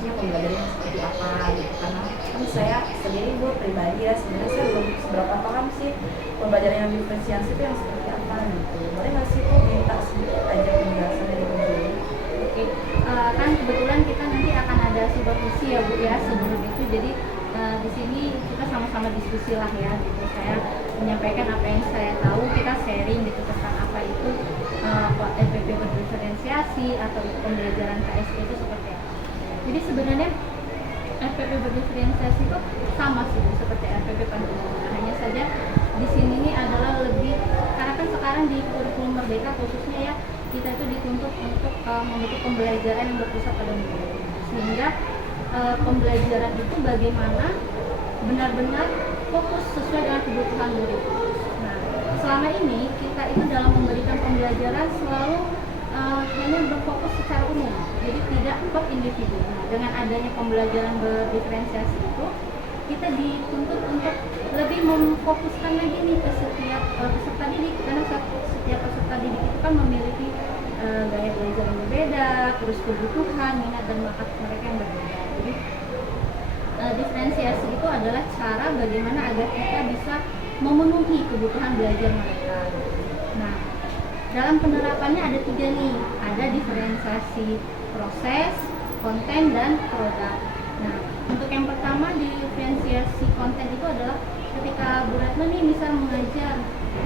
maksudnya pembelajaran seperti apa gitu, karena kan saya sendiri gue pribadi ya sebenarnya saya belum seberapa paham sih pembelajaran yang diferensiasi itu yang seperti apa gitu. Boleh nggak sih kok minta sedikit aja penjelasan dari Bu Juli? Oke, kan kebetulan kita nanti akan ada supervisi ya Bu ya sebelum itu, jadi di sini kita sama-sama diskusi lah ya gitu. Saya menyampaikan apa yang saya tahu, kita sharing gitu tentang apa itu FPP berdiferensiasi atau itu pembelajaran KSP itu seperti apa. Jadi sebenarnya FPP berdiferensiasi itu sama sih seperti FPP pada umumnya, hanya saja di sini ini adalah lebih, karena kan sekarang di kurikulum Merdeka khususnya ya, kita itu dituntut untuk membentuk pembelajaran yang berpusat pada murid, sehingga pembelajaran itu bagaimana benar-benar fokus sesuai dengan kebutuhan murid. Nah, selama ini kita itu dalam memberikan pembelajaran selalu hanya berfokus secara umum, jadi tidak per individu. Nah, dengan adanya pembelajaran berdiferensiasi itu, kita dituntut untuk lebih memfokuskan lagi nih ke setiap peserta didik, karena setiap peserta didik itu kan memiliki gaya belajar yang berbeda, terus kebutuhan, minat dan bakat mereka yang berbeda. Jadi diferensiasi itu adalah cara bagaimana agar kita bisa memenuhi kebutuhan belajar mereka. Nah, dalam penerapannya ada 3 nih, ada diferensiasi proses, konten, dan produk. Nah, untuk yang pertama diferensiasi konten itu adalah ketika Bu Retno nih misal mengajar,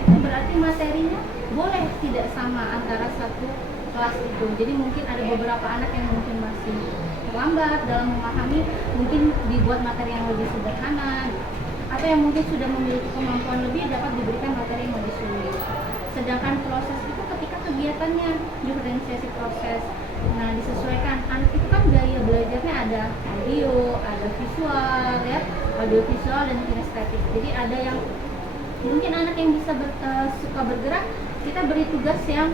itu berarti materinya boleh tidak sama antara satu kelas itu. Jadi mungkin ada beberapa anak yang mungkin masih terlambat dalam memahami, mungkin dibuat materi yang lebih sederhana, atau yang mungkin sudah memiliki kemampuan lebih dapat diberikan materi yang lebih sulit. Sedangkan proses itu ketika kegiatannya diferensiasi proses, nah disesuaikan anak itu kan gaya belajarnya ada audio, ada visual ya, audio visual dan kinestetik. Jadi ada yang mungkin anak yang bisa suka bergerak, kita beri tugas yang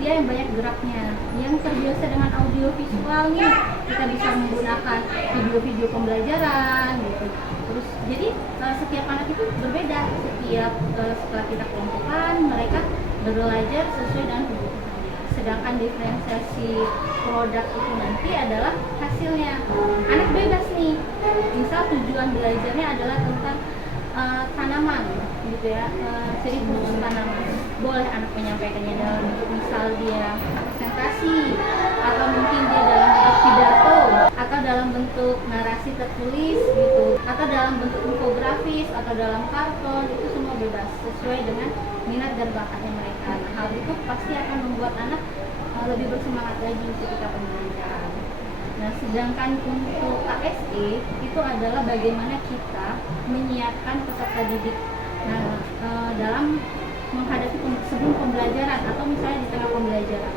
dia yang banyak geraknya. Yang terbiasa dengan audio visual nih, kita bisa menggunakan video-video pembelajaran gitu. Terus jadi setiap anak itu berbeda. Setiap setelah kita kelompokkan, mereka belajar sesuai dengan kebutuhannya. Sedangkan diferensiasi produk itu nanti adalah hasilnya. Anak bebas nih. Misal tujuan belajarnya adalah tentang tanaman gitu ya, jadi khusus tanaman. Boleh anak menyampaikannya dalam bentuk misal dia presentasi, atau mungkin dia dalam bentuk pidato, atau dalam bentuk narasi tertulis gitu, atau dalam bentuk infografis, atau dalam karton, itu semua bebas sesuai dengan minat dan bakatnya mereka. Nah, hal itu pasti akan membuat anak lebih bersemangat lagi ketika pembelajaran. Nah, sedangkan untuk KSE itu adalah bagaimana kita menyiapkan peserta didik. Nah, dalam menghadapi sebelum pembelajaran atau misalnya di tengah pembelajaran.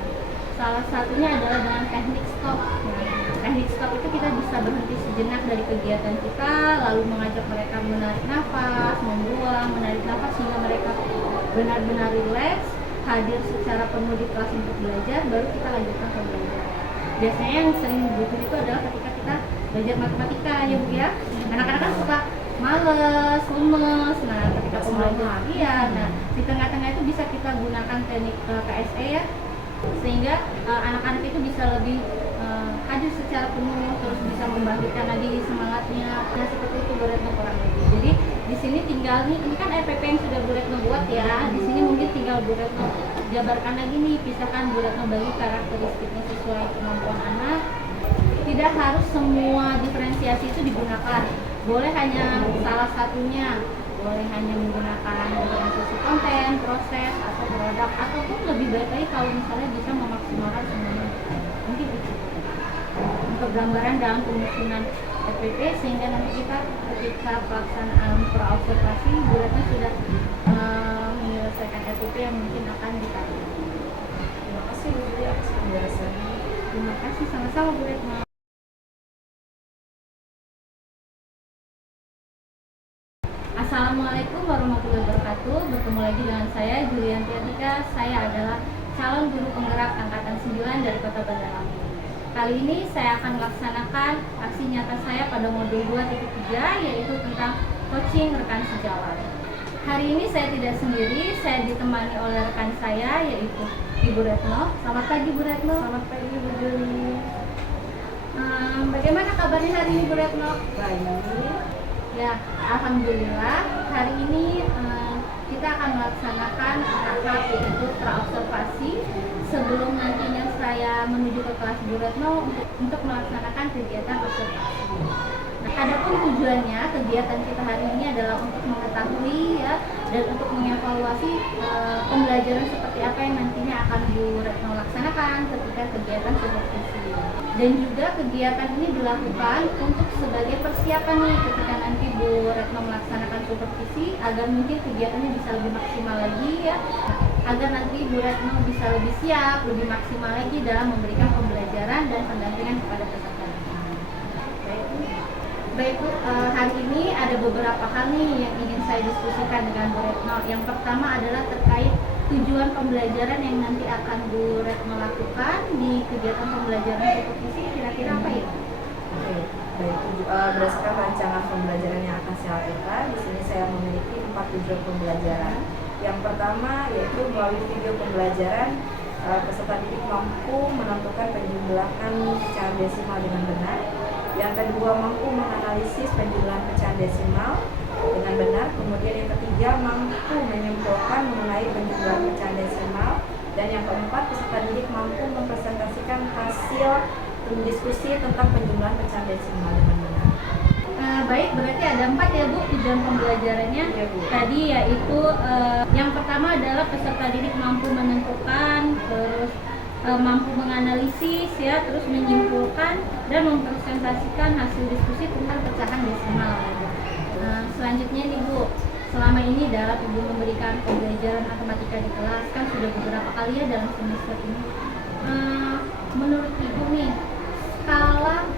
Salah satunya adalah dengan teknik stop. Nah, teknik stop itu kita bisa berhenti sejenak dari kegiatan kita, lalu mengajak mereka menarik nafas, membuang, menarik nafas sehingga mereka benar-benar rileks, hadir secara penuh di kelas untuk belajar, baru kita lanjutkan pembelajaran. Biasanya yang sering butuh itu adalah ketika kita belajar matematika ya Bu ya. Anak-anak kan suka males, lemes. Nah, ketika pembelajaran nah di tengah-tengah itu bisa kita gunakan teknik KSE ya, sehingga anak-anak itu bisa lebih hadir secara penuh, terus bisa membangkitkan lagi semangatnya. Nah, seperti itu Bu Retno kurang lebih. Jadi di sini tinggal nih, ini kan RPP yang sudah Bu Retno buat ya. Di sini mungkin tinggal Bu Retno jabarkan lagi nih, pisahkan Bu Retno bagi karakteristiknya sesuai kemampuan anak. Tidak harus semua diferensiasi itu digunakan. Boleh hanya salah satunya, boleh hanya menggunakan diferensiasi konten, proses, atau produk, ataupun lebih baik lagi kalau misalnya bisa memaksimalkan semuanya. Mungkin itu untuk gambaran dalam penyusunan FPP, sehingga nanti kita ketika pelaksanaan praobservasi Bu Retno sudah menyelesaikan FPP yang mungkin akan ditarik. Terima kasih Bu Juli atas penjelasannya. Terima kasih, sama-sama Bu Retno. Assalamualaikum warahmatullahi wabarakatuh. Bertemu lagi dengan saya Julianti Atika. Saya adalah calon guru penggerak angkatan 9 dari Kota Bandar Lampung. Kali ini saya akan melaksanakan aksi nyata saya pada modul 2.3, yaitu tentang coaching rekan sejawat. Hari ini saya tidak sendiri, saya ditemani oleh rekan saya yaitu Ibu Retno. Selamat pagi Bu Retno. Selamat pagi Bu Juli. Bagaimana kabarnya hari ini Bu Retno? Baik. Ya, alhamdulillah hari ini kita akan melaksanakan tahap yaitu praobservasi sebelum nantinya saya menuju ke kelas Bu Retno untuk melaksanakan kegiatan observasi. Nah, adapun tujuannya kegiatan kita hari ini adalah untuk mengetahui ya dan untuk mengevaluasi pembelajaran seperti apa yang nantinya akan Bu Retno laksanakan ketika kegiatan supervisi. Dan juga kegiatan ini dilakukan untuk sebagai persiapan nih ketika nanti Bu Retno melaksanakan supervisi agar mungkin kegiatannya bisa lebih maksimal lagi ya, agar nanti Bu Retno bisa lebih siap, lebih maksimal lagi dalam memberikan pembelajaran dan pendampingan kepada peserta. Baik Bu, hari ini ada beberapa hal nih yang ingin saya diskusikan dengan Bu Retno. Yang pertama adalah terkait tujuan pembelajaran yang nanti akan Bu Retno lakukan di kegiatan pembelajaran supervisi, kira-kira apa ya? Oke, baik. Berdasarkan rancangan pembelajaran yang akan saya lakukan, di sini saya memiliki 4 tujuan pembelajaran. Yang pertama yaitu melalui video pembelajaran, peserta didik mampu menentukan penjumlahan pecahan desimal dengan benar. Yang kedua, mampu menganalisis penjumlahan pecahan desimal dengan benar. Kemudian yang ketiga, mampu menyimpulkan mengenai penjumlahan pecahan desimal. Dan yang keempat, peserta didik mampu mempresentasikan hasil diskusi tentang penjumlahan pecahan desimal dengan benar. Baik, berarti ada 4 ya Bu tujuan pembelajarannya. Ya, Bu. Tadi yaitu yang pertama adalah peserta didik mampu menentukan, terus mampu menganalisis ya, terus menyimpulkan dan mempresentasikan hasil diskusi tentang pecahan desimal. Selanjutnya nih Bu, selama ini dalam Ibu memberikan pembelajaran matematika di kelas kan sudah beberapa kali ya dalam semester ini. Menurut Ibu nih, skala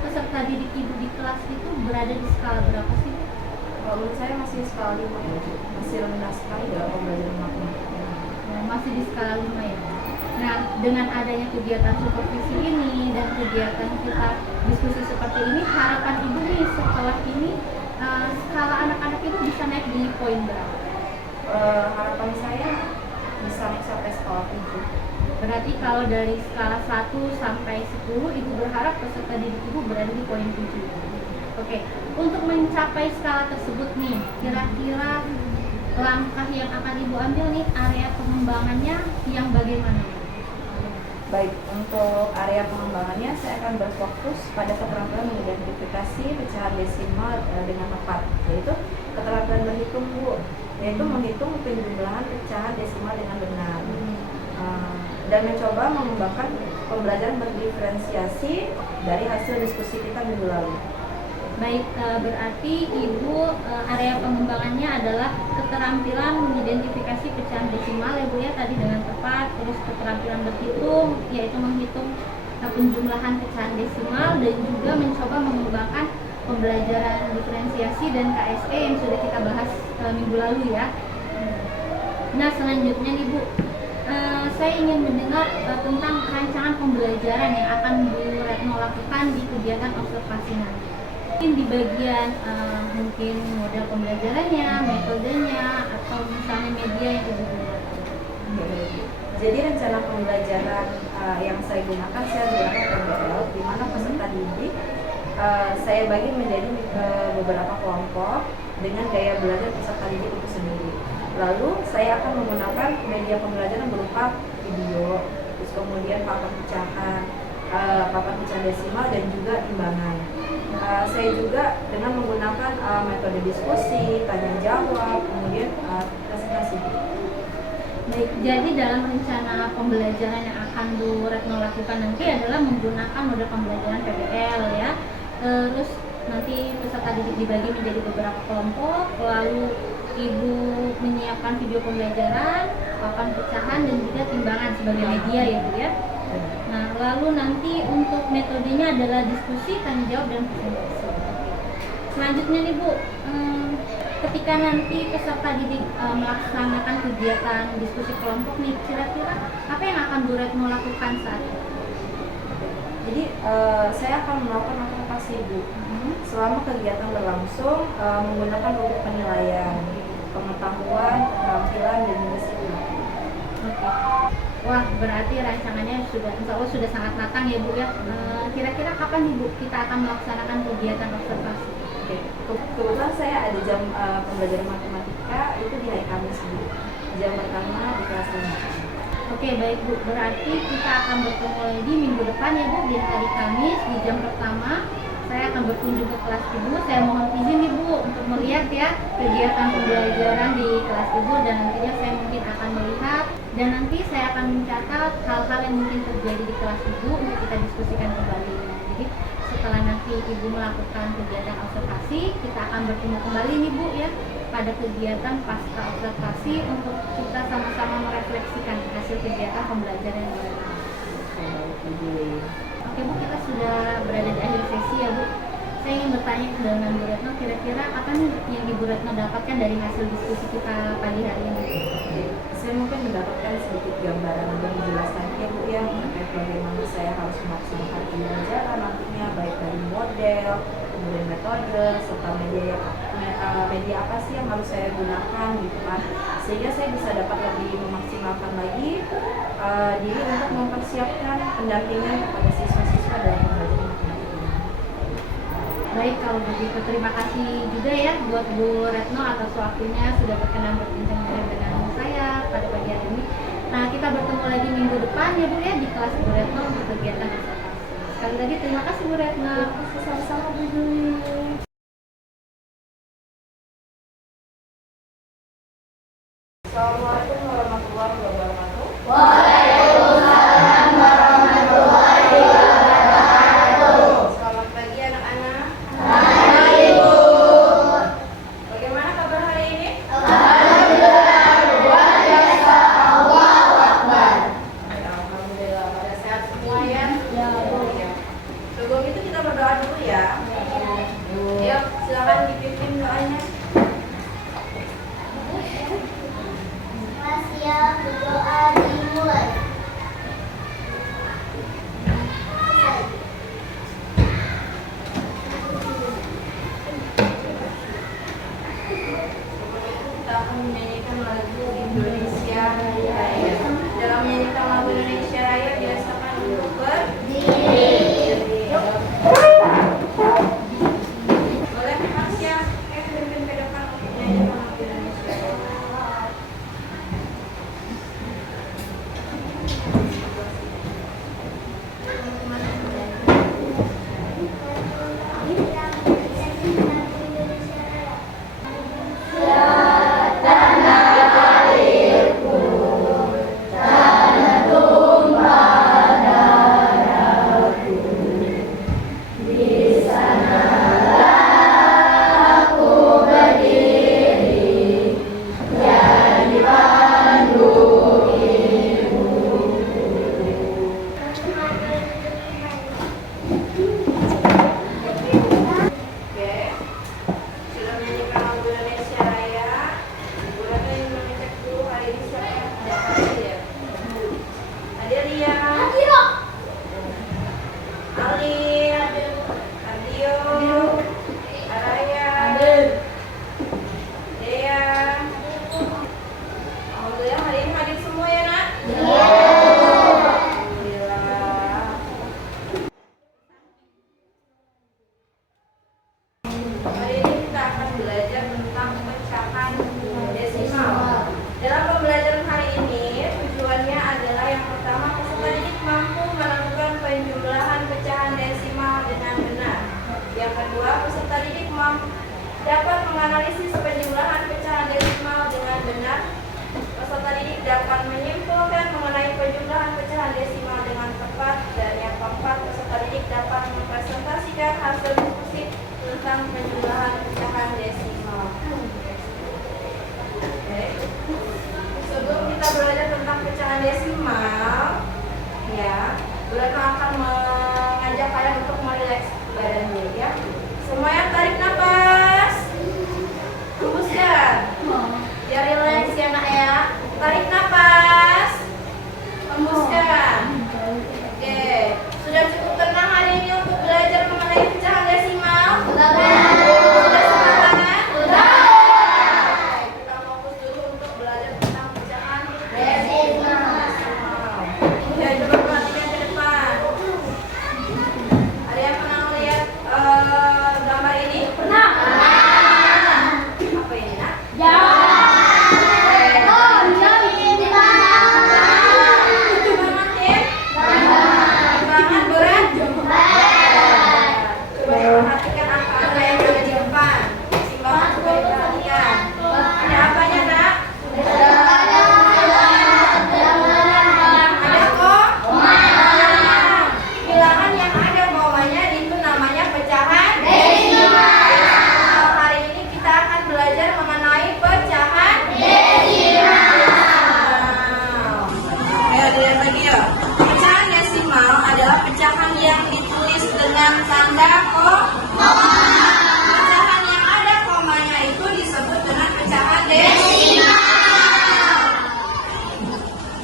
peserta didik Ibu di kelas itu berada di skala berapa sih? Kalau menurut saya masih skala 5 ya, masih rendah sekali dalam pembelajaran matematika. Masih di skala 5 ya. Nah, dengan adanya kegiatan supervisi ini dan kegiatan kita diskusi seperti ini, harapan Ibu nih setelah ini skala anak-anak itu bisa naik di poin berapa? Harapan saya bisa sampai skala 7. Berarti kalau dari skala 1 sampai 10, Ibu berharap peserta didik Ibu berada di poin 7. Oke, untuk mencapai skala tersebut nih, kira-kira langkah yang akan Ibu ambil nih, area pengembangannya yang bagaimana? Baik, untuk area pengembangannya saya akan berfokus pada keterampilan mengidentifikasi pecahan desimal dengan tepat, yaitu keterampilan berhitung Bu, yaitu menghitung penjumlahan pecahan desimal dengan benar. Dan mencoba mengembangkan pembelajaran berdiferensiasi dari hasil diskusi kita minggu lalu. Baik, berarti Ibu area pengembangannya adalah keterampilan mengidentifikasi pecahan desimal ya Bu ya, tadi dengan tepat, terus keterampilan berhitung yaitu menghitung penjumlahan pecahan desimal, dan juga mencoba mengembangkan pembelajaran diferensiasi dan KSE yang sudah kita bahas minggu lalu ya. Nah, selanjutnya nih Bu, saya ingin mendengar tentang rancangan pembelajaran yang akan Bu Retno lakukan di kegiatan observasi nanti. Mungkin di bagian mungkin model pembelajarannya, metodenya, atau misalnya media yang Ibu gunakan. Jadi rencana pembelajaran yang saya gunakan, saya gunakan PBL, di mana peserta didik saya bagi menjadi beberapa kelompok dengan gaya belajar peserta didik itu sendiri. Lalu saya akan menggunakan media pembelajaran berupa video, terus kemudian papan pecahan, papan pecahan desimal, dan juga timbangan. Saya juga dengan menggunakan metode diskusi, tanya jawab, kemudian presentasi. Baik, jadi dalam rencana pembelajaran yang akan Bu Retno lakukan nanti adalah menggunakan model pembelajaran PBL ya. Terus nanti peserta didik dibagi menjadi beberapa kelompok, lalu Ibu menyiapkan video pembelajaran, papan pecahan, dan juga timbangan sebagai media ya Bu ya. Nah, lalu nanti untuk metodenya adalah diskusi, tanya jawab, dan presentasi. Selanjutnya nih Bu, ketika nanti peserta didik melaksanakan kegiatan diskusi kelompok nih, kira-kira apa yang akan Bu Retno lakukan saat itu? Jadi saya akan melakukan observasi Bu. Selama kegiatan berlangsung menggunakan rubrik penilaian, pengetahuan, keterampilan, dan disiplin. Oke. Wah, berarti rancangannya sudah, insya Allah sudah sangat matang ya Bu ya. Kira-kira kapan nih Bu kita akan melaksanakan kegiatan observasi? Oke, kebetulan saya ada jam pembelajaran matematika itu di hari Kamis Bu. Jam pertama di kelas 5. Oke, baik Bu. Berarti kita akan bertemu lagi minggu depan ya Bu, di hari Kamis di jam pertama. Saya akan berkunjung ke kelas Ibu. Saya mohon izin nih Bu untuk melihat ya kegiatan pembelajaran di kelas Ibu, dan nantinya saya mungkin akan melihat dan nanti saya akan mencatat hal-hal yang mungkin terjadi di kelas Ibu untuk kita diskusikan kembali. Nah, jadi setelah nanti Ibu melakukan kegiatan observasi, kita akan bertemu kembali nih Bu ya pada kegiatan pasca observasi untuk kita sama-sama merefleksikan hasil kegiatan pembelajaran yang dilakukan. Oke Bu, kita sudah berada di akhir sesi ya Bu. Saya ingin bertanya dengan Bu Retno, kira-kira apa nih yang Ibu Retno dapatkan dari hasil diskusi kita pagi hari ini? Saya mungkin mendapatkan sedikit gambaran dan menjelaskan ya Bu yang terkait bagaimana saya harus melaksanakan pembelajaran nantinya, baik dari model, kemudian metode, serta media apa sih yang harus saya gunakan gitu kan, sehingga saya bisa dapat lebih memaksimalkan lagi diri untuk mempersiapkan pendampingan kepada siswa-siswa dalam pembelajaran matematika. Baik, kalau begitu terima kasih juga ya buat Bu Retno atas waktunya sudah berkenan berbincang dengan saya pada pagi hari ini. Nah, kita bertemu lagi minggu depan ya Bu ya di kelas Bu Retno untuk kegiatan observasi. Sekali lagi terima kasih Bu Retno. Sama-sama Bu Juli. Assalamualaikum warahmatullahi wabarakatuh. Waalaikumsalam warahmatullahi wabarakatuh. Selamat pagi anak-anak. Hai Ibu. Bagaimana kabar hari ini? Alhamdulillah luar biasa. Allahu Akbar. Alhamdulillah pada sehat semua ya. Ya, Bu. Sebelum itu kita berdoa dulu ya. Yuk, silakan dipimpin doanya. Siap, berdoa dimulai. Kita akan menyanyikan lagu Indonesia Raya. Dalam menyanyikan lagu Indonesia Raya biasakan untuk berdiri. Boleh Mas ya, pimpin ke depan untuk menyanyikan lagu Indonesia Raya. Oke, sudah menyanyikan lagu Indonesia Raya. Bu Retno ingin mengecek dulu hari ini siapa yang dapat ya? Adelia, Alin, Ardio, Araya, Dea. Alhamdulillah hari ini hadir semua ya nak? Alhamdulillah. Hari ini kita akan belajar tentang pecahan desimal. Dalam pembelajaran hari ini, tujuannya adalah yang pertama, peserta didik mampu melakukan penjumlahan pecahan desimal dengan benar. Yang kedua, peserta didik dapat menganalisis penjumlahan pecahan desimal dengan benar. Peserta didik dapat menyimpulkan mengenai penjumlahan pecahan desimal dengan tepat. Dan yang keempat, peserta didik dapat mempresentasikan hasil diskusi tentang penjumlahan pecahan desimal. Oke. Sebelum kita belajar tentang pecahan desimal, ya, Bu Retno akan mengajak kalian untuk merileks badannya ya. Semuanya tarik nafas. Hembuskan. Biar rileks ya nak ya. Tarik nafas. Hembuskan. Oke. Sudah cukup tenang hari ini untuk belajar mengenai pecahan desimal? Sudah semangat? Sudah. Kita fokus dulu untuk belajar tentang pecahan desimal. dengan tanda koma. Pecahan yang ada komanya itu disebut dengan pecahan desimal.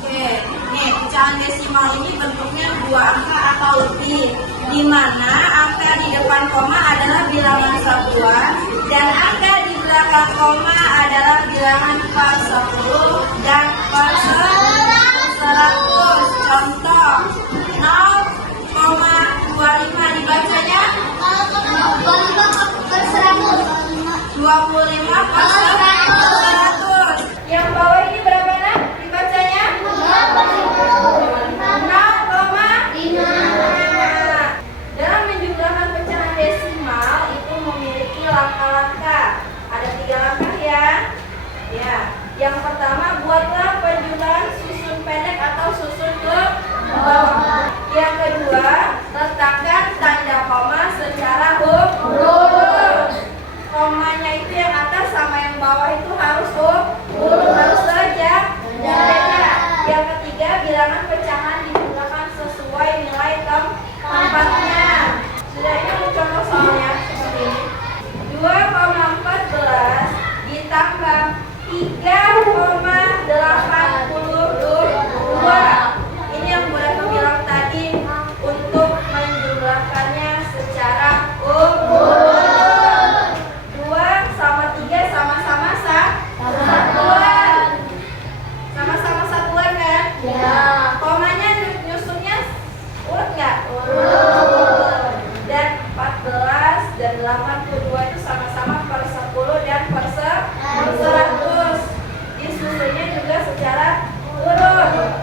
Oke, nih pecahan desimal ini bentuknya 2 angka atau lebih, di mana angka di depan koma adalah bilangan satuan dan angka di belakang koma adalah bilangan per 10 dan per 100. Contoh 0,25 dibacanya 25 per 100. Yang bawah ini berapa nak dibacanya? 0,5. Dalam menjumlahkan pecahan desimal itu memiliki langkah-langkah. Ada 3 langkah ya. Ya, yang pertama buatlah penjumlahan susun pendek atau susun ke bawah. Yang kedua, letakkan tanda koma secara urut. Komanya itu yang atas sama yang bawah itu harus urut, harus saja beda. Yang ketiga, bilangan pecahan dijumlahkan sesuai nilai tempatnya. Sudah ini contoh soalnya seperti ini. 2,14 ditambah 3,82. Ini yang Bu Retno bilang tadi untuk menjumlahkannya secara urut. 2 sama 3 sama-sama satuan. Sama-sama satuan kan? Ya. Komanya nyusunnya urut nggak? Urut. Dan 14 dan 82 itu sama-sama per 10 dan per 100. Disusunnya juga secara urut.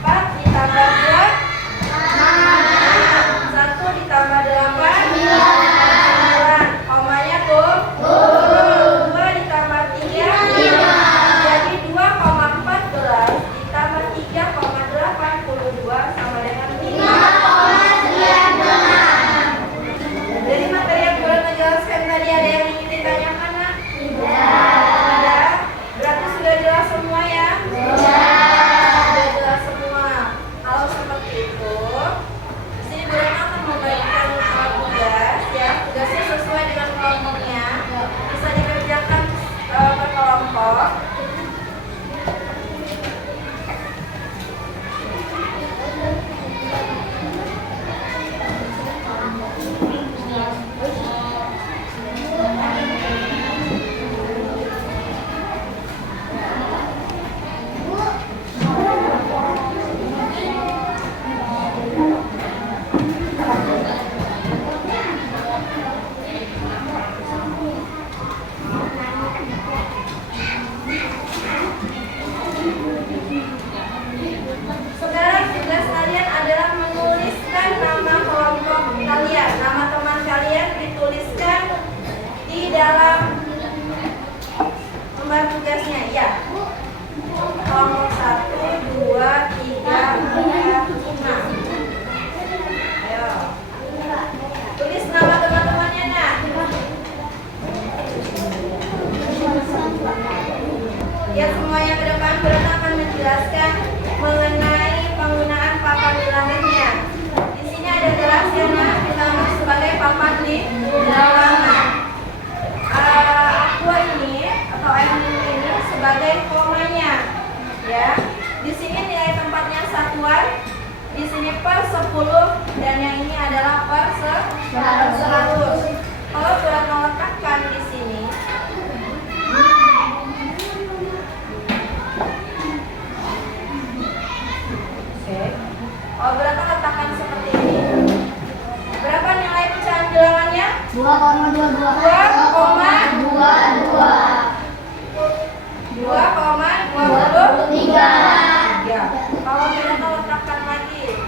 4 ditambah 2 1 ditambah 8 9. Komanya urut. 2 ditambah 3 jadi 2,14 ditambah 3,82 sama dengan 5,96. Dari materi yang boleh menjelaskan tadi ada yang ingin ditanyakan nak? Tidak. Berarti sudah jelas semua ya? Sudah jelas semua. Kalau seperti itu, di sini Bu Retno akan membagikan tugas ya. Tugasnya sesuai dengan kelompoknya. Bisa dikerjakan berkelompok. Sekarang tugas kalian adalah menuliskan nama kelompok kalian, nama teman kalian dituliskan di dalam lembar tugasnya ya. Kelompok 1, 2, 3, 4, 5. Ayo. Tulis nama teman-temannya nah. Ya semuanya ke depan, Bu Retno akan menjelaskan mengenai penggunaan papan di lahirnya. Di sini ada gelas ya nak, kita masuk sebagai papan di dalamnya. Aqua ini atau air minum ini sebagai komanya, ya. Di sini nilai tempatnya satuan, di sini per 10 dan yang ini adalah per 100. Kalau Bu Retno letakkan di sini. Oh, berapa letakkan seperti ini? Berapa nilai pecahan bilangannya? 2,22. 2,23. Ya. Kalau kita letakkan lagi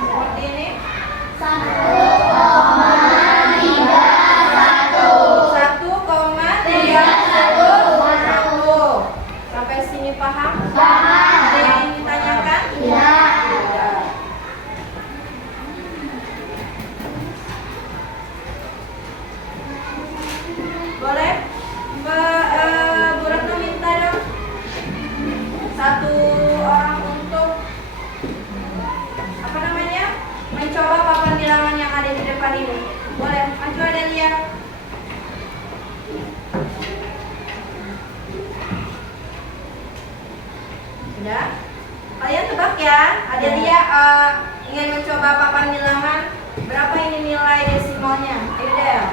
seperti ini. 1,31. Sampai sini paham? Ada yang ingin ditanyakan? Ya. Boleh? Bu Retno minta dong satu orang untuk apa namanya? hari ini. Boleh, maju Adelia. Sudah? Kalian tebak ya, Adelia ingin mencoba papan bilangan. Berapa ini nilai desimalnya? Ayo Del.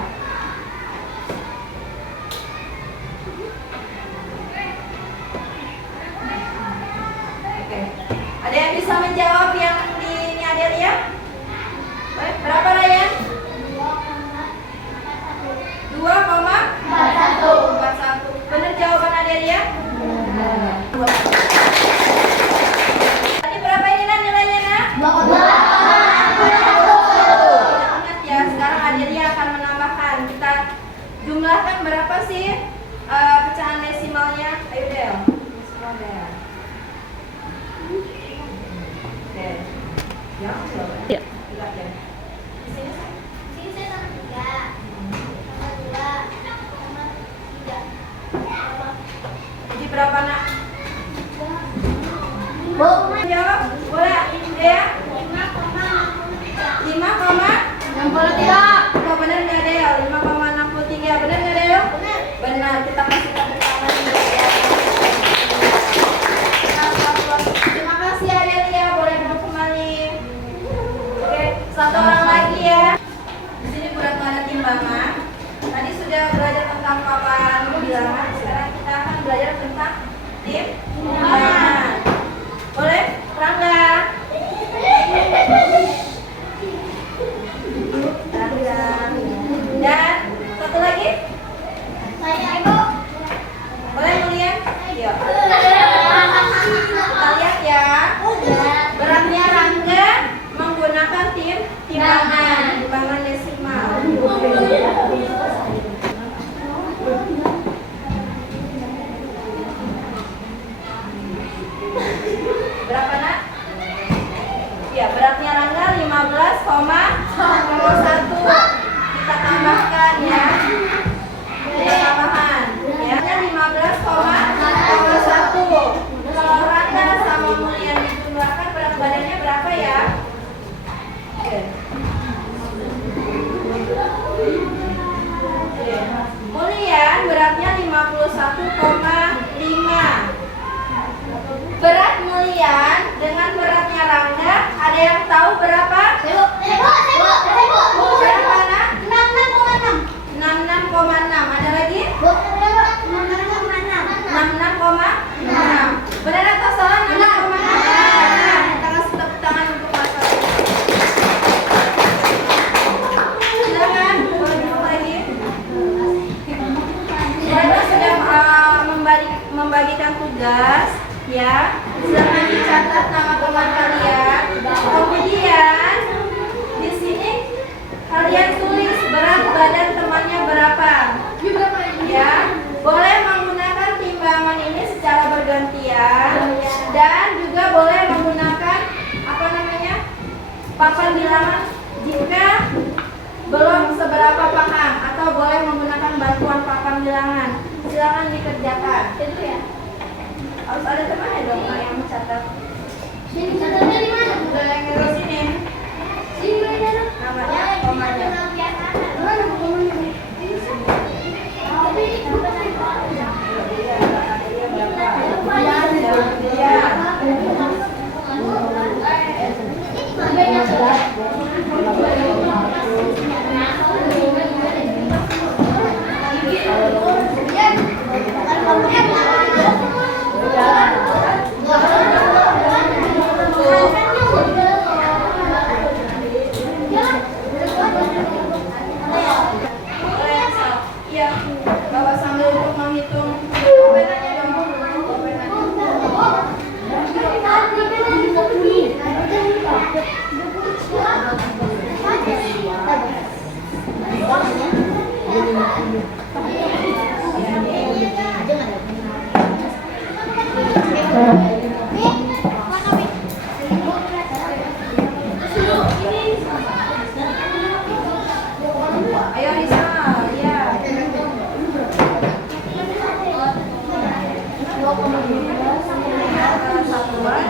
Oke. Ada yang bisa menjawab yang di ini Adelia? Berapa Ryan? 2,41. Benar jawaban Adelia? Tadi berapa ini Nan nilainya Nak? 2,41. Ingat ya, sekarang Adelia akan menambahkan. Kita jumlahkan berapa sih pecahan desimalnya? Ayo Del. Semua Del. Oke. Yang berapa? Ya. Lihat ya. Di sini jadi berapa Nak? Jawab. Boleh ya? 5,63. Oh, benar nggak Del? 5,63. Benar nggak Del? Benar. Kita kasih tepuk tangan dulu ya. Terima kasih Adelia. Boleh duduk kembali. Oke, satu orang lagi ya. Di sini udah ada timbangan. Tadi sudah belajar tentang papan bilangan. Sekarang kita akan belajar tentang timbangan. Boleh? Rangga. Rangga. Dan satu lagi. Boleh Mulia? Iya. Kita lihat ya. Beratnya Rangga menggunakan timbangan desimal. Berapa Nak? Ya, beratnya Rangga 15,1. Kita tambahkan ya. Kita tambahan. Ya, 15,1. Kalau Rangga sama Mulian dijumlahkan berat badannya berapa ya? Oke. Mulian beratnya 51,5. Berat Mulian dengan beratnya Rangga, ada yang tahu berapa? Berapa Nak? 66,6. Ada lagi? 66,6. Benar atau salah? 66,6. Kita kasih tepuk tangan untuk masalah. Silakan, boleh duduk lagi. Mereka sudah membagikan tugas. Ya, silakan dicatat nama teman kalian. Kemudian di sini kalian tulis berat badan temannya berapa. Ya, boleh menggunakan timbangan ini secara bergantian dan juga boleh menggunakan papan bilangan jika belum seberapa paham atau boleh menggunakan bantuan papan bilangan. Silakan dikerjakan. Itu ya. Harus ada temannya dong Kak, yang mencatat. Sini catatnya di mana? Udah yang di sini. Sini Namanya komanya. Iya, Bapak sambil untuk menghitung komenannya dong. Ayo Risa, ya. Satuan,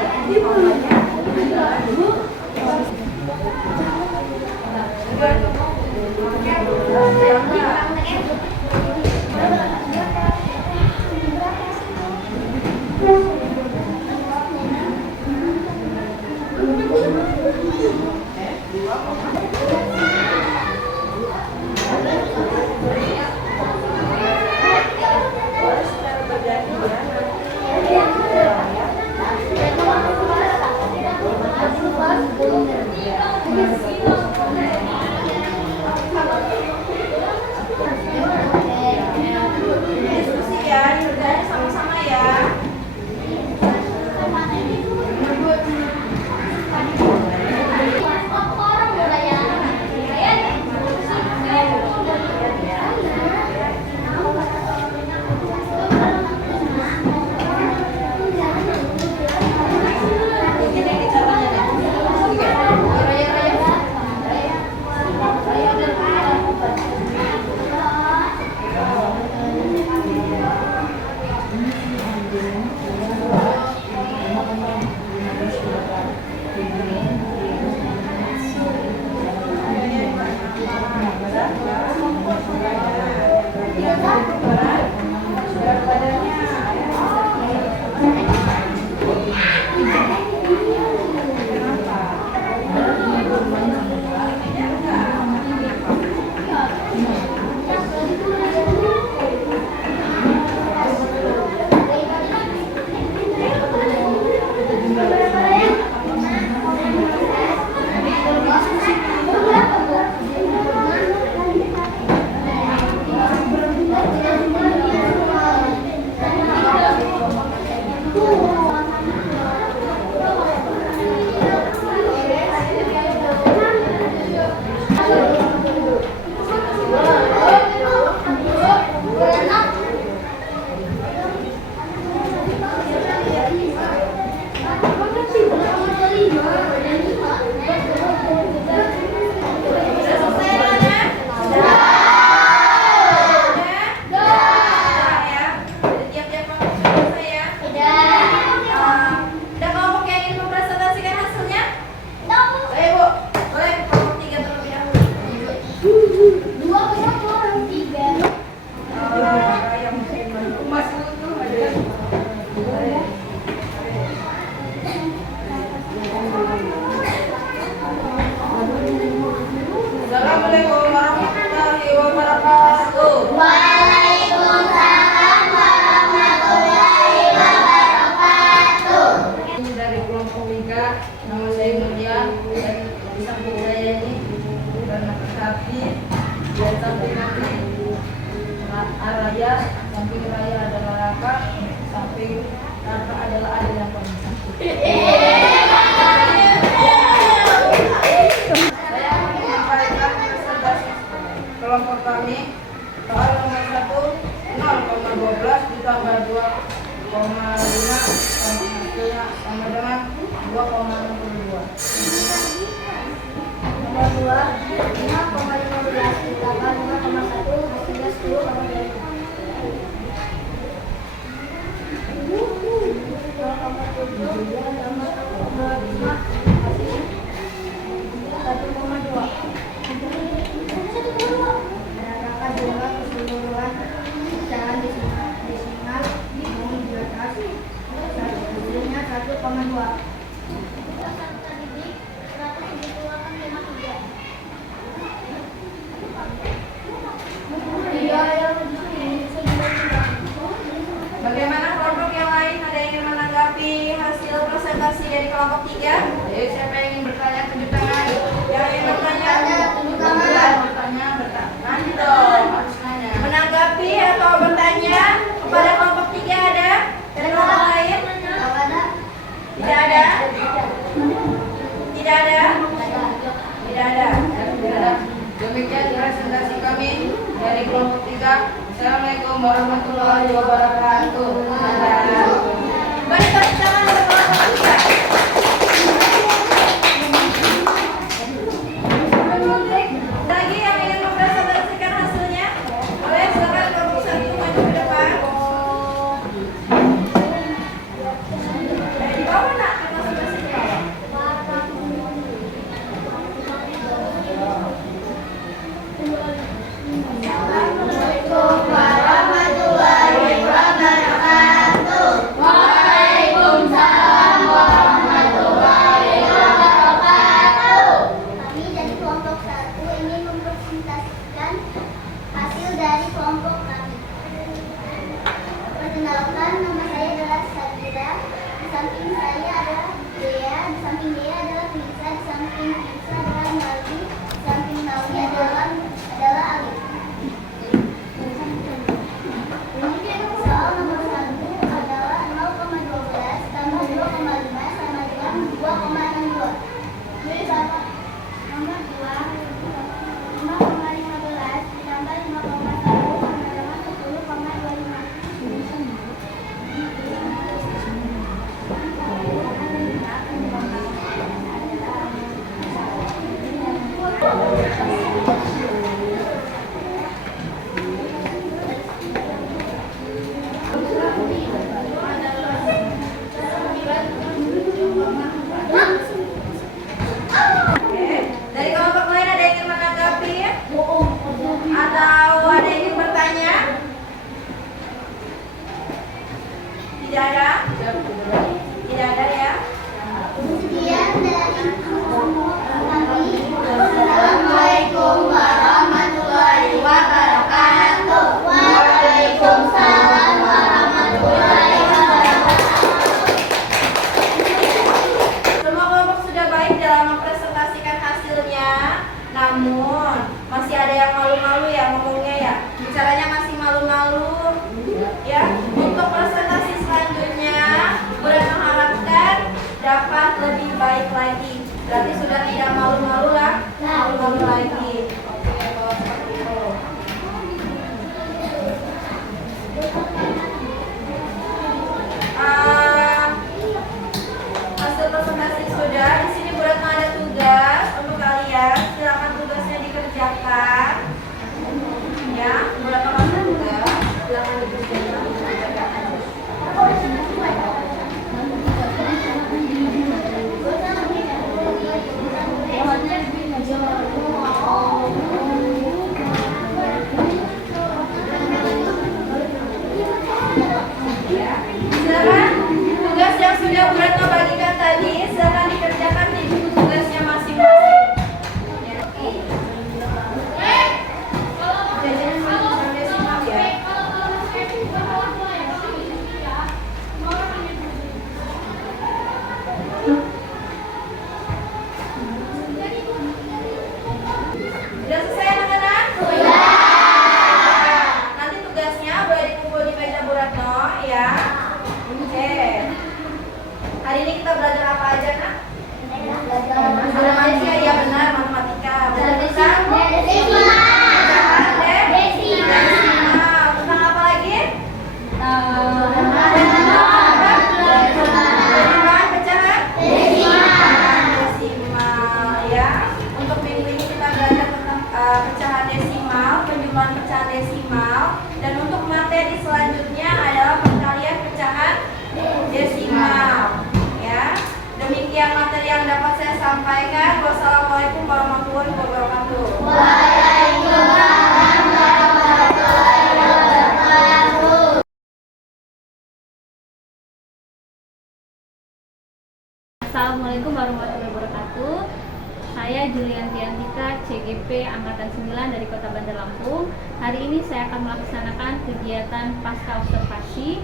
nama saya Mulia dan di samping saya ini beranak sapi, dan samping kami Araya, samping Raya adalah Raka, samping Raka adalah Ade dan Komisa. Saya akan menyampaikan presentasi kelompok kami. Soal nomor 1, 0,12 ditambah 2,5 hasilnya sama dengan 2,62. Nomor 2, 5,15 ditambah 5,1 hasilnya 10,2. 0,7 ditambah 1,5 hasilnya 1,2. Berdasarkan jumlah keseluruhan pecahan desimal mohon di atas hasilnya 1,2. Bagaimana kelompok yang lain? Ada yang ingin menanggapi hasil presentasi dari kelompok 3? Ayo, siapa yang ingin bertanya tunjuk tangan? Yang ingin bertanya? Bertanya. Nanti dong, harus nanya. Menanggapi atau bertanya kepada kelompok 3 ada? Dari kelompok lain? Tidak ada? Tidak ada? Tidak ada. Demikian presentasi kami dari kelompok 3. Assalamualaikum warahmatullahi wabarakatuh. Beri tepuk tangan untuk kelompok 3. Lagi yang ingin mempresentasikan hasilnya? Boleh silakan kelompok 1 maju ke depan. Di bawah nak, masing-masing di bawah. Assalamualaikum warahmatullahi wabarakatuh. Waalaikumsalam warahmatullahi wabarakatuh. Kami dari kelompok 1 ingin mempresentasikan hasil dari kelompok kami. Perkenalkan, nama saya adalah Sabira. Di samping saya adalah Dea, di samping Dea adalah Lisa, di samping Lisa adalah Nawi, di samping Nawi adalah Alif. Soal nomor 1 adalah 0,12 tambah 2,5 sama dengan 2,62. Nomor 2, 5,15 ditambah 5,1 sama dengan 10,25. Oke. Dari kelompok lain ada yang ingin menanggapi? Atau ada yang ingin bertanya? Tidak ada? Tidak ada ya? Sekian dari kami. Assalamualaikum warahmatullahi wabarakatuh. Waalaikumsalam warahmatullahi wabarakatuh. Semua kelompok sudah baik dalam mempresentasikan hasilnya. Namun masih ada yang malu-malu ya ngomongnya ya. Bicaranya masih malu-malu. Ya, untuk presentasi selanjutnya Bulan mengharapkan dapat lebih baik lagi. Berarti sudah tidak malu-malu lah, malu-malu lagi. Oke, kalau seperti itu. Hasil presentasi sudah. Di sini Bu Retno ada tugas untuk kalian. Silakan tugasnya dikerjakan. Ya, Bu Retno kasih tugas. Silakan dikerjakan. Silakan tugas yang sudah Bu Retno bagikan tadi, silakan dikerjakan di buku tugasnya masing-masing. Ya. Jajanan sampai simak ya. Hari ini kita belajar apa aja, Nak? Bahasa Malaysia, ya benar, matematika. Benar bukan? Desimal. Tentang apa lagi? Penjumlahan pecahan? Desimal ya. Untuk minggu ini kita belajar tentang pecahan desimal, penjumlahan pecahan desimal, dan untuk materi selanjutnya adalah perkalian pecahan desimal. Ya. Demikian materi yang dapat saya sampaikan. Wassalamualaikum warahmatullahi wabarakatuh. Assalamualaikum warahmatullahi wabarakatuh. Saya Julianti Antika, CGP Angkatan 9 dari Kota Bandar Lampung. Hari ini saya akan melaksanakan kegiatan pasca observasi.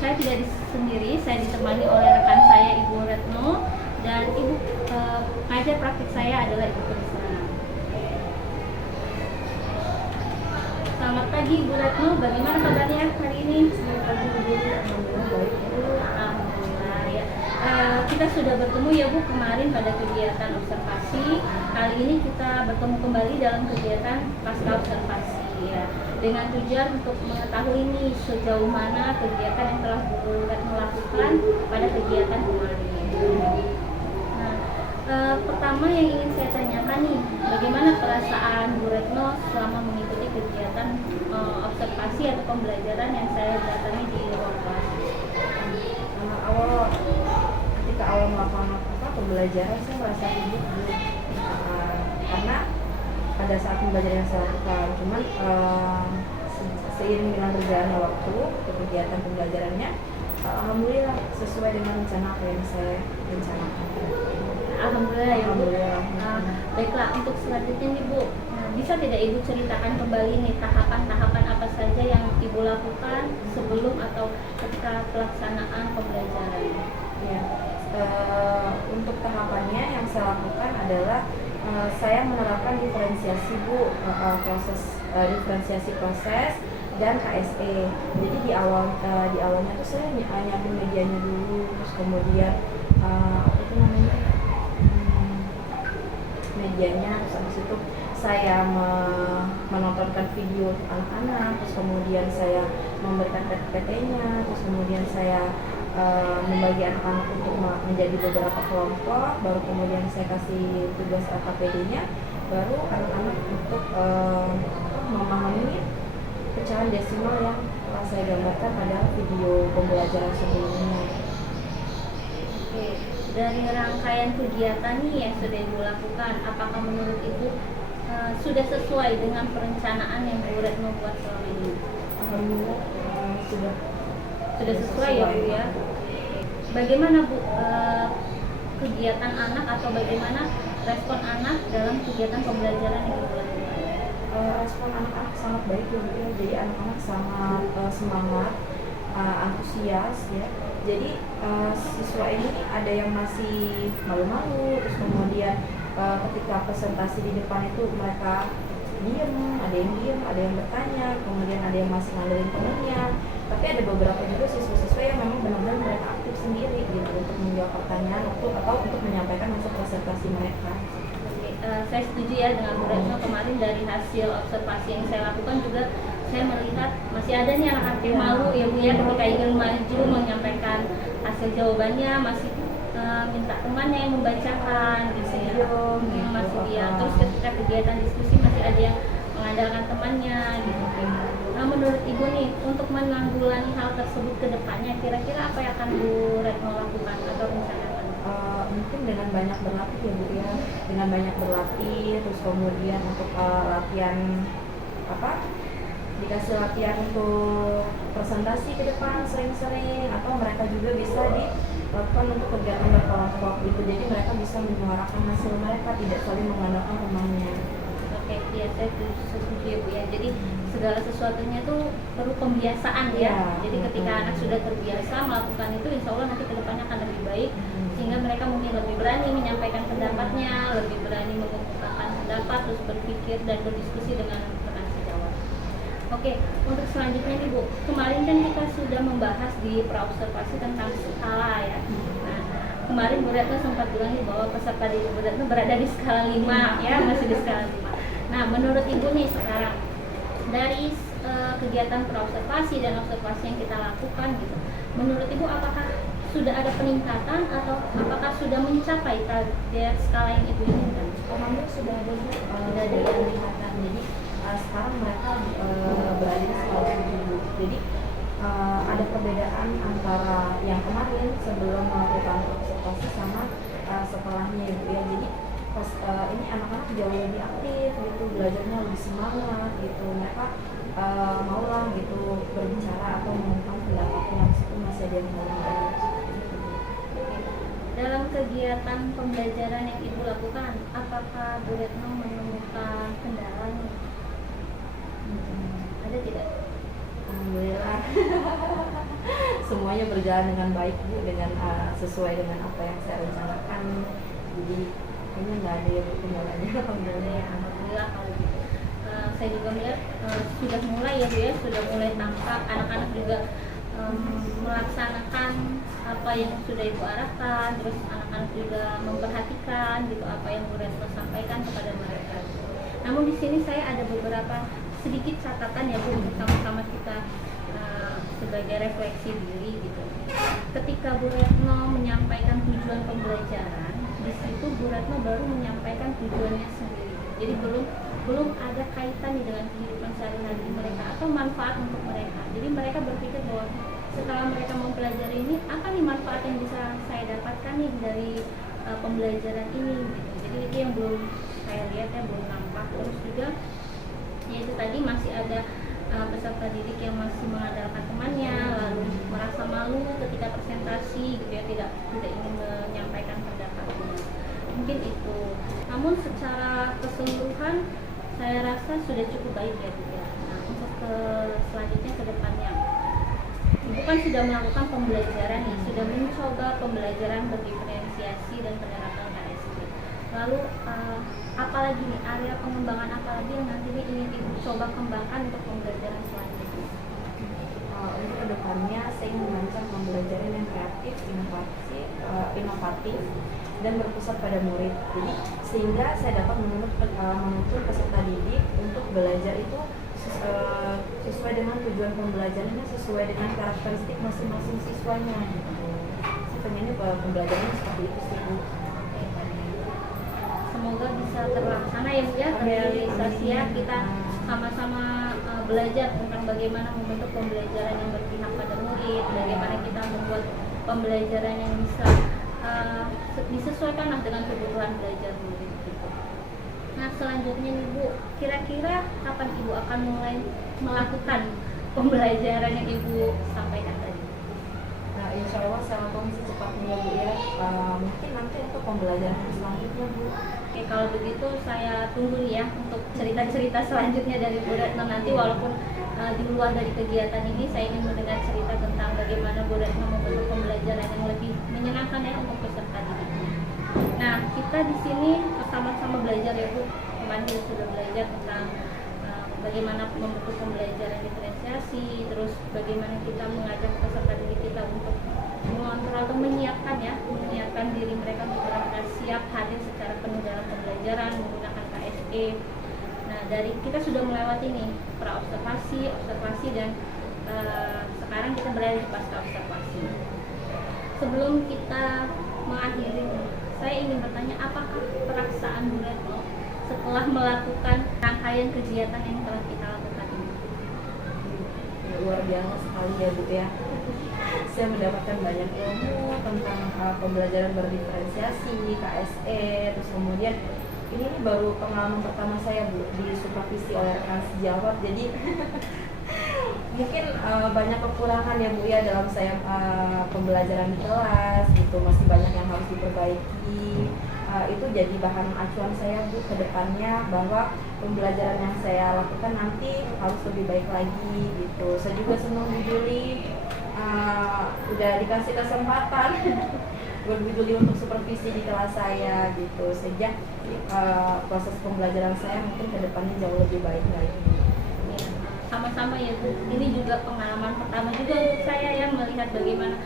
Saya tidak sendiri, saya ditemani oleh rekan saya Ibu Retno, dan Ibu pengajar praktik saya adalah Ibu Krisna. Selamat pagi Ibu Retno, bagaimana kabarnya hari ini? Selamat pagi, Bu. Alhamdulillah baik, Bu. Alhamdulillah ya. Kita sudah bertemu ya Bu kemarin pada kegiatan observasi. Kali ini kita bertemu kembali dalam kegiatan pasca observasi ya, dengan tujuan untuk mengetahui nih sejauh mana kegiatan yang telah Bu Retno lakukan pada kegiatan kemarin. Nah, pertama yang ingin saya tanyakan nih, bagaimana perasaan Bu Retno selama mengikuti kegiatan observasi atau pembelajaran yang saya datangi di ruang kelas? Ketika awal melakukan pembelajaran, saya merasa gugup, Bu. Karena pada saat pembelajaran yang saya lakukan, cuman seiring dengan berjalannya waktu kegiatan pembelajarannya, alhamdulillah sesuai dengan rencana apa yang saya rencanakan. Alhamdulillah ya Bu. Alhamdulillah. Baiklah, untuk selanjutnya nih Bu, bisa tidak Ibu ceritakan kembali nih tahapan-tahapan apa saja yang Ibu lakukan sebelum atau ketika pelaksanaan pembelajaran? Ya, untuk tahapannya yang saya lakukan adalah saya menerapkan diferensiasi, Bu, diferensiasi proses dan KSE. Jadi di awalnya tuh saya nyiapin medianya dulu, terus kemudian apa itu namanya, medianya, terus habis itu saya menontonkan video anak-anak, terus kemudian saya memberikan PT-nya, terus kemudian saya membagi anak-anak untuk menjadi beberapa kelompok, baru kemudian saya kasih tugas KPD-nya, baru anak-anak untuk memahami pecahan desimal yang telah saya gambarkan pada video pembelajaran sebelumnya. Oke, dari rangkaian kegiatan nih yang sudah Ibu lakukan, apakah menurut Ibu sudah sesuai dengan perencanaan yang Bu Retno buat selama ini? Alhamdulillah sudah sesuai ya Bu ya. Bagaimana Bu kegiatan anak atau bagaimana respon anak dalam kegiatan pembelajaran yang Ibu lakukan? Respon anak-anak sangat baik ya Bu ya. Jadi anak-anak sangat semangat, antusias ya. Jadi siswa ini ada yang masih malu-malu, terus kemudian ketika presentasi di depan itu mereka diem, ada yang diem, ada yang bertanya, kemudian ada yang masih ngandelin temennya. Tapi ada beberapa juga siswa-siswa yang memang benar-benar mereka aktif sendiri gitu untuk menjawab pertanyaan atau untuk menyampaikan hasil presentasi mereka. Saya setuju ya dengan Bu Retno. Kemarin dari hasil observasi yang saya lakukan juga saya melihat masih ada nih anak-anak yang malu ya Bu ya, ketika ingin maju menyampaikan hasil jawabannya masih minta temannya yang membacakan gitu ya. Masih ya, terus ketika kegiatan diskusi masih ada yang mengandalkan temannya gitu. Nah, menurut Ibu nih, untuk menanggulangi hal tersebut ke depannya, kira-kira apa yang akan Bu Retno lakukan atau rencanakan? Mungkin dengan banyak berlatih ya Bu ya, dengan banyak berlatih, terus kemudian untuk latihan dikasih latihan untuk presentasi ke depan sering-sering, atau mereka juga bisa dilakukan untuk kegiatan berkelompok gitu, jadi mereka bisa menyuarakan hasil mereka, tidak saling mengandalkan temannya. Oke, ya saya setuju ya Bu ya. Jadi segala sesuatunya tuh perlu pembiasaan ya. Jadi ketika anak sudah terbiasa melakukan itu, insya Allah nanti kedepannya akan lebih baik, sehingga mereka mungkin lebih berani menyampaikan pendapatnya, lebih berani mengungkapkan pendapat, terus berpikir dan berdiskusi dengan rekan sejawat. Oke, untuk selanjutnya nih Bu, kemarin kan kita sudah membahas di praobservasi tentang skala ya. Nah, kemarin Bu Retno sempat bilang nih bahwa peserta di Bu Retno berada di skala 5 ya, masih di skala 5. Nah, menurut Ibu nih sekarang dari kegiatan perobservasi dan observasi yang kita lakukan gitu, menurut Ibu apakah sudah ada peningkatan atau apakah sudah mencapai target skala yang Ibu inginkan? Alhamdulillah sudah ada Sudah ada yang peningkatan. Jadi sekarang mereka berada di skala 7. Jadi ada perbedaan antara yang kemarin sebelum melakukan observasi sama setelahnya ya Bu ya. Jadi pas ini anak-anak jauh lebih aktif gitu, belajarnya lebih semangat gitu. Mereka maulah gitu berbicara atau mengungkapkan pendapatnya, meskipun masih ada yang mau. Dalam kegiatan pembelajaran yang Ibu lakukan, apakah Bu Retno menemukan kendalanya? Ada tidak? Alhamdulillah semuanya berjalan dengan baik Bu, dengan sesuai dengan apa yang saya rencanakan. Jadi ini nggak ada yang kendalanya. Alhamdulillah. Alhamdulillah kalau gitu. Saya juga melihat sudah mulai ya Bu ya, sudah mulai tampak anak-anak juga melaksanakan apa yang sudah Ibu arahkan, terus anak-anak juga memperhatikan gitu apa yang Bu Retno sampaikan kepada mereka. Namun di sini saya ada beberapa sedikit catatan ya Bu, untuk sama-sama kita sebagai refleksi diri gitu. Ketika Bu Retno menyampaikan tujuan pembelajaran, di situ Bu Retno baru menyampaikan tujuannya sendiri. Jadi belum ada kaitan nih dengan kehidupan sehari-hari mereka atau manfaat untuk mereka. Jadi mereka berpikir bahwa setelah mereka mempelajari ini, apa nih manfaat yang bisa saya dapatkan nih dari pembelajaran ini gitu. Jadi itu yang belum saya lihat ya, belum nampak. Terus juga yaitu tadi masih ada peserta didik yang masih mengandalkan temannya, lalu merasa malu ketika presentasi gitu ya, tidak ingin menyampaikan pendapatnya. Mungkin itu. Namun secara keseluruhan saya rasa sudah cukup baik ya Bu ya. Nah, untuk selanjutnya ke depannya, Ibu kan sudah melakukan pembelajaran nih, sudah mencoba pembelajaran berdiferensiasi dan penerapan KSP. Lalu apalagi nih area pengembangan apalagi yang nantinya ingin Ibu coba kembangkan untuk pembelajaran selanjutnya? Untuk kedepannya saya ingin merancang pembelajaran yang kreatif, inovatif dan berpusat pada murid. Jadi sehingga saya dapat menuntun peserta didik untuk belajar itu sesuai dengan tujuan pembelajarannya, sesuai dengan karakteristik masing-masing siswanya. Saya pengennya pembelajarannya seperti itu sih Bu. Semoga bisa terlaksana ya Bu ya, terrealisasi ya, kita sama-sama belajar tentang bagaimana membentuk pembelajaran yang berpihak pada murid, bagaimana kita membuat pembelajaran yang bisa disesuaikan dengan kebutuhan belajar murid gitu. Nah selanjutnya nih Bu, kira-kira kapan Ibu akan mulai melakukan pembelajaran yang Ibu sampaikan tadi? Nah, insya Allah saya lakukan secepatnya ya Bu ya. Mungkin nanti untuk pembelajaran selanjutnya Bu. Oke, kalau begitu saya tunggu nih ya untuk cerita-cerita selanjutnya dari Bu Retno nanti, walaupun di luar dari kegiatan ini saya ingin mendengar cerita tentang bagaimana Bu Retno membentuk pembelajaran yang lebih menyenangkan ya untuk peserta didiknya. Nah, kita di sini sama-sama belajar ya Bu. Kemarin kita sudah belajar tentang bagaimana membentuk pembelajaran diferensiasi, terus bagaimana kita mengajak peserta didik kita untuk mengontrol atau menyiapkan diri mereka untuk benar-benar siap hadir secara penuh dalam pembelajaran menggunakan KSE. Nah, dari kita sudah melewati nih observasi dan sekarang kita berada di pasca observasi. Sebelum kita mengakhiri, saya ingin bertanya, apakah perasaan Bu Retno setelah melakukan rangkaian kegiatan yang telah kita lakukan ini? Luar biasa sekali ya Bu ya. Saya mendapatkan banyak ilmu tentang pembelajaran berdiferensiasi, KSE, terus kemudian ini baru pengalaman pertama saya Bu di supervisi oleh rekan sejawat. Jadi mungkin banyak kekurangan ya Bu ya dalam saya pembelajaran di kelas gitu, masih banyak yang harus diperbaiki. Itu jadi bahan acuan saya Bu ke depannya, bahwa pembelajaran yang saya lakukan nanti harus lebih baik lagi gitu. Saya juga senang Bu Juli udah dikasih kesempatan buat Bu Juli untuk supervisi di kelas saya gitu, sejak proses pembelajaran saya mungkin ke depannya jauh lebih baik lagi. Sama-sama ya Bu, ini juga pengalaman pertama juga untuk saya ya, melihat bagaimana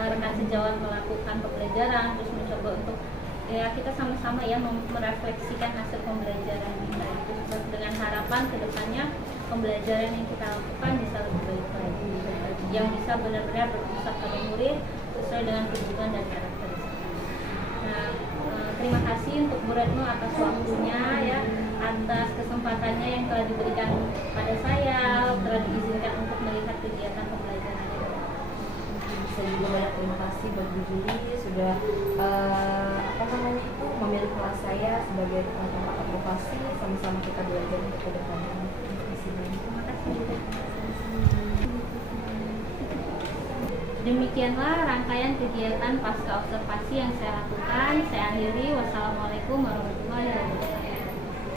rekan sejawat melakukan pembelajaran, terus ya kita sama-sama ya merefleksikan hasil pembelajaran kita itu dengan harapan kedepannya pembelajaran yang kita lakukan bisa lebih baik lagi, yang bisa benar-benar berpusat pada murid sesuai dengan kebutuhan dan karakteristik. Nah, terima kasih untuk Bu Retno atas waktunya ya, atas kesempatannya yang telah diberikan pada saya, telah diizinkan untuk melihat kegiatan pembelajaran. Saya juga banyak terima kasih buat Bu Juli sudah memilih kelas saya sebagai tempat advokasi, sama-sama kita belajar untuk ke depannya. Terima kasih banyak. Terima kasih. Demikianlah rangkaian kegiatan pasca observasi yang saya lakukan. Saya akhiri. Wassalamualaikum warahmatullahi wabarakatuh.